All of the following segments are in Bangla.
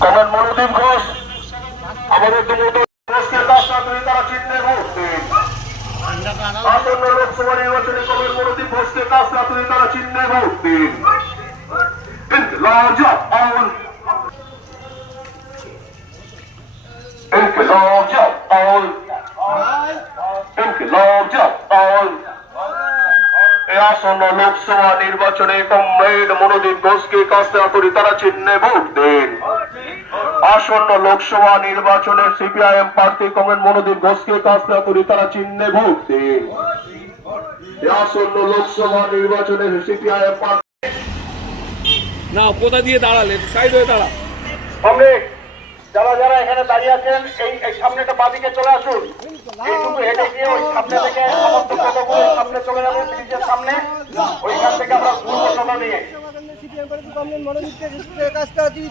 কমরেড মনোদীপ ঘোষ আমাদের ঘোষকে তারা চিহ্নে ভোট দিন। আসন্ন লোকসভা নির্বাচনে কমরেড মনোদীপ ঘোষকে তারা চিহ্নে ভোট দিন। আসন্ন লোকসভা নির্বাচনে কমরেড মনোদীপ ঘোষকে তারা চিহ্নে ভোট দিন। আসন্ন লোকসভা নির্বাচনে সিপিআইএম প্রার্থী কমরেড মনোদীপ ঘোষকে তারা চিহ্নে ভোট দিন। আসন্ন লোকসভা নির্বাচনে সিপিআইএম প্রার্থী না কোথা দিয়ে দাঁড়ালে সাইড হয়ে দাঁড়া। যারা যারা এখানে দাঁড়িয়ে আছেন এই সামনেটা বাদিকে চলে আসুন। এইটুকু হেঁটে গিয়ে ওই সামনে থেকে সমস্ত টোটোগুলো সামনে চলে যাবে ব্রিজের সামনে। ওইখান থেকে আমরা ঘুরবো টোটো নিয়ে।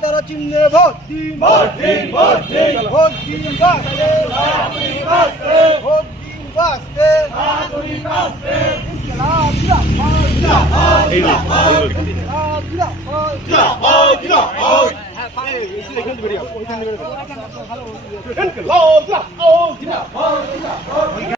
তারা চিহ্নে ভোট দিন, ভোট দিন, ভোট দিন, ভোট দিন, বাঁচতে, ভোট দিন, বাঁচতে, ভালো